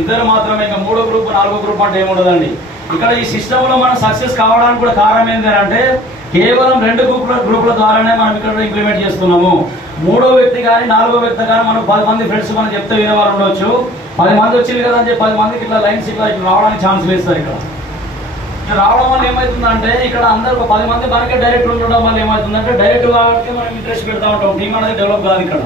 ఇద్దరు మాత్రమే, ఇంకా మూడో గ్రూప్ నాలుగో గ్రూప్ అంటే ఏముండదండి. ఇక్కడ ఈ సిస్టమ్ లో మనం సక్సెస్ కావడానికి కూడా కారణం ఏంటంటే కేవలం 2 గ్రూపుల ద్వారానే మనం ఇక్కడ ఇంప్లిమెంట్ చేస్తున్నాము. మూడో వ్యక్తి కానీ నాలుగో వ్యక్తి కానీ మనం 10 మంది ఫ్రెండ్స్ మనం చెప్తే వినే వాళ్ళు ఉండొచ్చు. 10 మంది వచ్చింది కదా అని చెప్పి 10 మందికి ఇట్లా లైన్స్ ఇట్లా రావడానికి ఛాన్స్ లేదు. ఇక్కడ రావడం వల్ల ఏమవుతుందంటే ఇక్కడ అందరూ 10 మంది మనకే డైరెక్ట్ ఉండడం వల్ల ఏమవుతుందంటే డైరెక్ట్ కాబట్టి మనం ఇంట్రెస్ట్ పెడతా ఉంటాం, టీం అనేది డెవలప్ కాదు ఇక్కడ.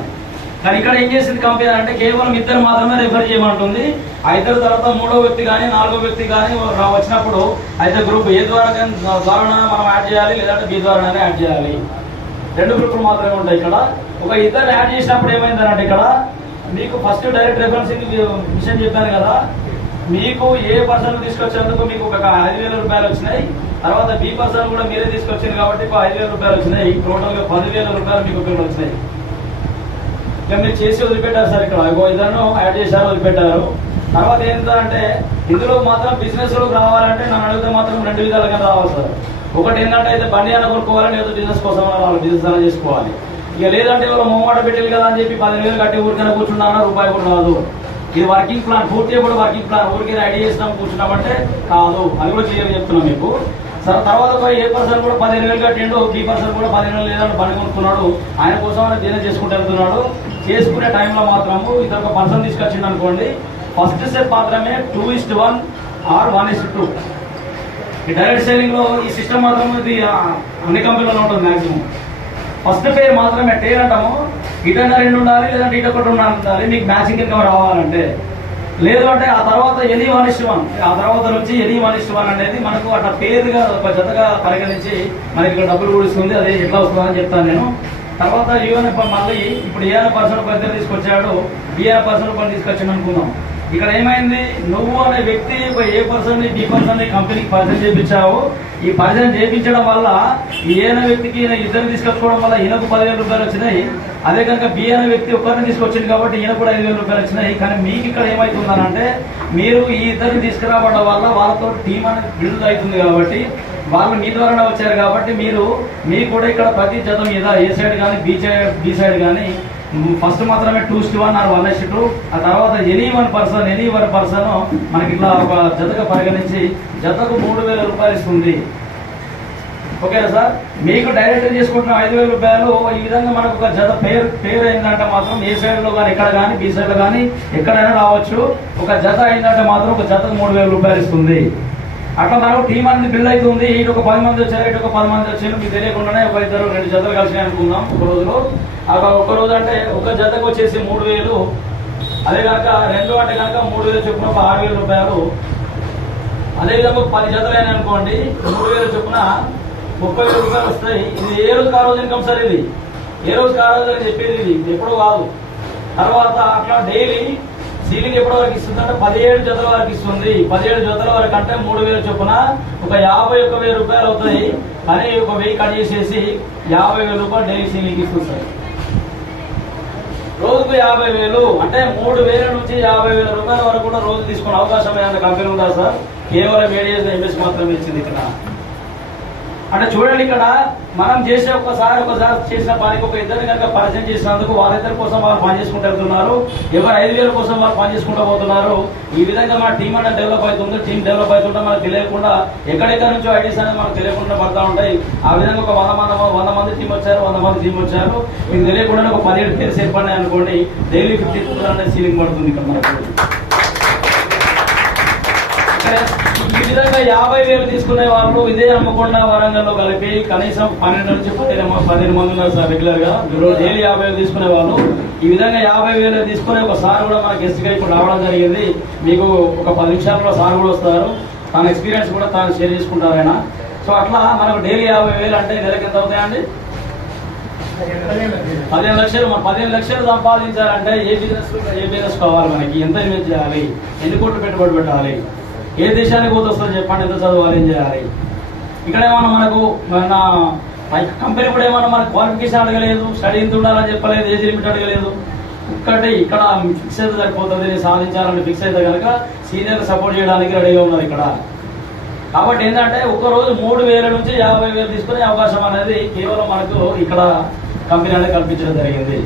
కానీ ఇక్కడ ఏం చేసింది కంపెనీ అంటే కేవలం ఇద్దరు మాత్రమే రిఫర్ చేయమంటుంది. ఆ ఇద్దరు తర్వాత మూడో వ్యక్తి కానీ నాలుగో వ్యక్తి కానీ వచ్చినప్పుడు అయితే గ్రూప్ ఏ ద్వారా మనం యాడ్ చేయాలి, లేదంటే బి ద్వారానే యాడ్ చేయాలి. 2 గ్రూపులు మాత్రమే ఉంటాయి. ఇక్కడ ఒక ఇద్దరు యాడ్ చేసినప్పుడు ఏమైందంటే ఇక్కడ మీకు ఫస్ట్ డైరెక్ట్ రెఫరెన్సింగ్ విషయం చెప్పాను కదా, మీకు ఏ పర్సన్ తీసుకొచ్చేందుకు మీకు ఒక 5,000 రూపాయలు వచ్చినాయి. తర్వాత బి పర్సన్ కూడా మీరే తీసుకొచ్చింది కాబట్టి 5,000 రూపాయలు వచ్చినాయి. టోటల్ గా 10,000 రూపాయలు మీకు ఉపయోగం వచ్చినాయి. ఇక మీరు చేసి వదిలిపెట్టారు సార్. ఇక్కడ ఇద్దరు యాడ్ చేశారు, వదిలిపెట్టారు. తర్వాత ఏంటంటే ఇందులో మాత్రం బిజినెస్ లోకి రావాలంటే నన్ను అడిగితే మాత్రం 2 విధాలుగా రావాలి సార్. ఒకటి ఏంటంటే అయితే బండి అని కొనుక్కోవాలి, లేదా బిజినెస్ కోసం రావాలి, బిజినెస్ అలా చేసుకోవాలి. ఇక లేదంటే వాళ్ళు మొమ్మాట పెట్టాలి కదా అని చెప్పి 10,000 కట్టి ఊరికైనా కూర్చున్నారా రూపాయి కూడా రాదు. ఇది వర్కింగ్ ప్లాన్, పూర్తిగా కూడా వర్కింగ్ ప్లాన్. ఊరికి ఐడియా చేసినాం కూర్చున్నామంటే కాదు, అది కూడా క్లియర్ చెప్తున్నాం మీకు. సార్ తర్వాత ఏ పర్సన్ కూడా 15,000 కట్టిండు, బి పర్సన్ కూడా 15,000 లేదంటే బండి కొనుక్కున్నాడు, ఆయన కోసం ఆయన బిజినెస్ చేసుకుంటూ వెళ్తున్నాడు. చేసుకునే టైంలో మాత్రము ఇతర ఒక పర్సన్ తీసుకొచ్చిండు అనుకోండి, ఫస్ట్ స్టెప్ మాత్రమే 2:1 ఆర్ 1:2. ఈ డైరెక్ట్ సెల్లింగ్ లో ఈ సిస్టమ్ మాత్రం ఇది అన్ని కంపెనీలలో ఉంటుంది మాక్సిమం. ఫస్ట్ పేరు మాత్రమే టేర్ అంటాము, ఇటైనా 2 ఉండాలి, లేదంటే ఇటు ఒకటి ఉండాలి మీకు మ్యాచింగ్ ఇన్కమ్ రావాలంటే. లేదు అంటే ఆ తర్వాత ఎనీ 1:1, ఆ తర్వాత నుంచి ఎనీ 1:1 అనేది మనకు అట్లా పేరుగా ఒక జతగా పరిగణించి మనకి ఇక్కడ డబ్బులు కూడా ఇస్తుంది. అదే ఎట్లా వస్తుందని చెప్తాను నేను. తర్వాత ఈవెన్ మళ్ళీ ఇప్పుడు ఏ పర్సన్ ఒక ఇద్దరు తీసుకొచ్చాడు, బి పర్సన్ కొన్ని తీసుకొచ్చాడు అనుకుందాం. ఇక్కడ ఏమైంది, నువ్వు అనే వ్యక్తి ఏ పర్సన్ బి పర్సన్ కంపెనీకి పరిచయం చేయించావు. ఈ పరిచయం చేయించడం వల్ల ఈ ఏ అనే వ్యక్తికి ఇద్దరు తీసుకొచ్చుకోవడం వల్ల ఈయనకు 10,000 రూపాయలు వచ్చినాయి. అదే కనుక బి అనే వ్యక్తి ఒక్కరిని తీసుకొచ్చింది కాబట్టి ఈయన కూడా 5,000 రూపాయలు వచ్చినాయి. కానీ మీకు ఇక్కడ ఏమైతుందనంటే మీరు ఈ ఇద్దరిని తీసుకురావడం వల్ల వాళ్ళతో టీం అనేది బిల్డ్ అవుతుంది కాబట్టి వాళ్ళు మీ ద్వారానే వచ్చారు కాబట్టి మీకు కూడా ఇక్కడ ప్రతి జత మీద ఏ సైడ్ కానీ బి సైడ్ కానీ ఫస్ట్ మాత్రమే 2:1 ఆర్ 1:2. ఆ తర్వాత ఎనీ వన్ పర్సన్ మనకి ఇట్లా ఒక జతగా పరిగణించి జతకు 3,000 రూపాయలు ఇస్తుంది. ఓకేనా సార్? మీకు డైరెక్ట్ చేసుకుంటున్న 5,000 రూపాయలు ఈ విధంగా మనకు ఒక జత పేరు అయిందంటే మాత్రం ఏ సైడ్ లో కానీ ఎక్కడ కానీ బి సైడ్ లో కానీ ఎక్కడైనా రావచ్చు. ఒక జత అయిందంటే మాత్రం ఒక జతకు 3,000 రూపాయలు ఇస్తుంది. అట్లా మనకు టీం అనేది బిల్డ్ అవుతుంది. ఇటు ఒక 10 మంది వచ్చారు, ఇటు ఒక 10 మంది వచ్చారు. మీకు తెలియకుండానే ఒక 2 జతలు కలిసినాయి అనుకుందాం ఒక రోజులో. ఒక రోజు అంటే ఒక జతకు వచ్చేసి 3,000. అదే కాక 2 అంటే కనుక 3,000 చొప్పున 6,000 రూపాయలు. అదేవిధంగా 10 జతలు అయినా అనుకోండి 3,000 చొప్పున 30,000 రూపాయలు వస్తాయి. ఇది ఏ రోజు ఆ రోజు ఇన్కమ్ సార్. ఇది ఏ రోజు ఆ రోజు అని చెప్పేది ఇది ఎప్పుడో కాదు. తర్వాత అట్లా డైలీ సీలింగ్ ఎప్పటి వరకు ఇస్తుంది అంటే 17 జతల వరకు ఇస్తుంది. 17 జతల వరకు అంటే 3,000 చొప్పున ఒక 51,000 రూపాయలు అవుతాయి. కానీ ఒక 1,000 కట్ చేసేసి 50,000 రూపాయలు డైలీ సీలింగ్ ఇస్తుంది సార్. రోజుకు 50,000 అంటే 3,000 నుంచి 50,000 రూపాయల వరకు కూడా రోజు తీసుకునే అవకాశం ఏమైనా కంపెనీ ఉందా సార్? కేవలం ఏడిఎస్ ఎంఎస్ మాత్రమే ఇచ్చింది ఇక్కడ. అంటే చూడండి, ఇక్కడ మనం చేసే ఒకసారి చేసిన పనికి ఒక ఇద్దరు కనుక పరిచయం చేసినందుకు వాళ్ళిద్దరి కోసం వాళ్ళు పనిచేసుకుంటూ వెళ్తున్నారు. ఎవరు 5,000 కోసం వాళ్ళు పనిచేసుకుంటూ పోతున్నారు. ఈ విధంగా మన టీం అనేది డెవలప్ అవుతుంది. టీం డెవలప్ అవుతుంటే మనకు తెలియకుండా ఎక్కడెక్కడ నుంచో ఐడియాస్ అనేది మనకు తెలియకుండా పడతా ఉంటాయి. ఆ విధంగా ఒక 100 మంది టీం వచ్చారు, 100 మంది టీం వచ్చారు. మీకు తెలియకుండా ఒక 17 పేర్స్ ఏర్పడినాయి అనుకోండి, డైలీ 50,000 అనేది సీలింగ్ పడుతుంది ఇక్కడ మనకు. ఈ విధంగా 50,000 తీసుకునే వాళ్ళు ఇదే హన్మకొండ వరంగల్లో కలిపి కనీసం 12 నుంచి 15 మంది ఉన్నారు సార్ రెగ్యులర్ గా. డైలీ 50,000 తీసుకునే వాళ్ళు. ఈ విధంగా 50,000 తీసుకునే ఒక సార్ కూడా మన గెస్ట్ గా ఇప్పుడు రావడం జరిగింది. మీకు ఒక 10 నిమిషాల్లో సార్ కూడా వస్తారు. తన ఎక్స్పీరియన్స్ కూడా తాను షేర్ చేసుకుంటారు ఆయన. సో అట్లా మనకు డైలీ 50,000 అంటే నెలకి ఎంత అవుతాయండి? 15 లక్షలు. మన 15 లక్షలు సంపాదించాలంటే ఏ బిజినెస్ కావాలి మనకి? ఎంత ఇన్వెస్ట్ చేయాలి? ఎన్ని కోట్లు పెట్టుబడి పెట్టాలి? ఏ దేశానికి పోతే వస్తుందో చెప్పండి. ఎంత చదవాలి? ఏం చేయాలి? ఇక్కడ ఏమన్నా మనకు మన కంపెనీ కూడా ఏమన్నా మనకు క్వాలిఫికేషన్ అడగలేదు, స్టడీ ఎంత ఉండాలని చెప్పలేదు, ఏజ్ లిమిట్ అడగలేదు. ఒక్కటే ఇక్కడ ఫిక్స్ అయితే సరిపోతుంది. సాధించాలని ఫిక్స్ అయితే కనుక సీనియర్ సపోర్ట్ చేయడానికి రెడీగా ఉన్నారు ఇక్కడ. కాబట్టి ఏంటంటే ఒక్కరోజు 3,000 నుంచి 50,000 తీసుకునే అవకాశం అనేది కేవలం మనకు ఇక్కడ కంపెనీ అనేది కల్పించడం జరిగింది.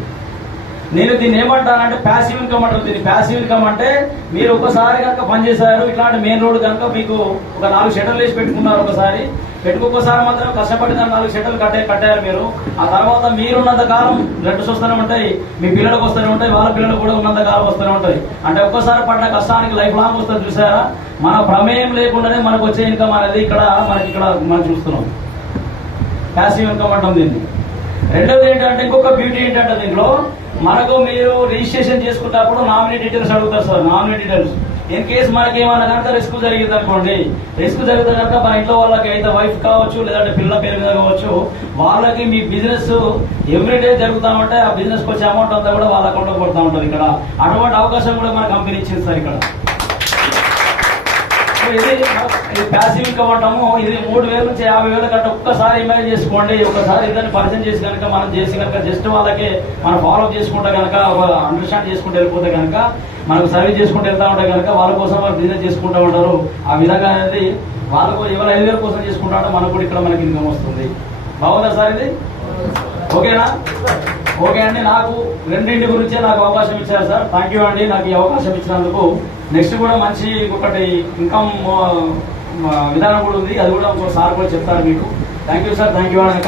నేను దీన్ని ఏమంటానంటే ప్యాసివ్ ఇన్కమ్ అంటారు. దీన్ని ప్యాసివ్ ఇన్కమ్ అంటే మీరు ఒకసారి కనుక పనిచేశారు, ఇట్లాంటి మెయిన్ రోడ్ కనుక మీకు ఒక 4 షట్టర్లు వేసి పెట్టుకున్నారు, ఒకసారి పెట్టుకోసారి మాత్రం కష్టపడి 4 షట్టర్లు కట్టారు మీరు. ఆ తర్వాత మీరున్నంత కాలం రెంట్స్ వస్తూనే ఉంటాయి, మీ పిల్లలకు వస్తూనే ఉంటాయి, వాళ్ళ పిల్లలకు కూడా ఉన్నంత కాలం వస్తూనే ఉంటాయి. అంటే ఒక్కసారి పడ్డ కష్టానికి లైఫ్ లాంగ్ వస్తుంది. చూసారా, మన ప్రమేయం లేకుండానే మనకు వచ్చే ఇన్కమ్ అనేది మనం చూస్తున్నాం. ప్యాసివ్ ఇన్కమ్ అంటాం దీన్ని. రెండోది ఏంటంటే ఇంకొక బ్యూటీ ఏంటంటే దీంట్లో మనకు మీరు రిజిస్ట్రేషన్ చేసుకున్నప్పుడు నామినీ డీటెయిల్స్ అడుగుతారు sir. Nominee details in case మనకి ఏమైనా కనుక రిస్క్ జరిగింది అనుకోండి, రిస్క్ జరిగితే కనుక మన ఇంట్లో వాళ్ళకి అయితే వైఫ్ కావచ్చు, లేదంటే పిల్లల పేరు మీద కావచ్చు, వాళ్ళకి మీ బిజినెస్ ఎవ్రీడే జరుగుతూ ఉంటే ఆ బిజినెస్ కి వచ్చే అమౌంట్ అంతా కూడా వాళ్ళ అకౌంట్ లో పడుతూ ఉంటుంది. ఇక్కడ అటువంటి అవకాశం కూడా మన కంపెనీ ఇచ్చింది సార్. ఇక్కడ ఇది ప్యాసివ్ ఇన్కమ్ అంటాము. ఇది 3,000 నుంచి 50,000 కంటే ఒక్కసారి ఇమేజ్ చేసుకోండి. ఒకసారి ఇద్దరిని పరిచయం చేసి కనుక మనం చేసి కనుక జస్ట్ వాళ్ళకి మనం ఫాలో చేసుకుంటే కనుక అండర్స్టాండ్ చేసుకుంటూ వెళ్ళిపోతే కనుక మనకు సర్వీస్ చేసుకుంటూ వెళ్తా ఉంటే కనుక వాళ్ళ కోసం వాళ్ళు బిజినెస్ చేసుకుంటూ ఉంటారు. ఆ విధంగా అనేది వాళ్ళకు ఎవరు 5,000 కోసం చేసుకుంటాడో మనకు కూడా ఇక్కడ మనకి ఇన్కమ్ వస్తుంది. బాగుందా సార్ ఇది? ఓకేనా? ఓకే అండి. నాకు రెండింటి గురించే నాకు అవకాశం ఇచ్చారు సార్. థ్యాంక్ యూ అండి నాకు ఈ అవకాశం ఇచ్చినందుకు. నెక్స్ట్ కూడా మంచి ఒకటి ఇన్కమ్ విధానం కూడా ఉంది, అది కూడా సార్ కూడా చెప్తారు మీకు. Thank you sir. Thank you అండి.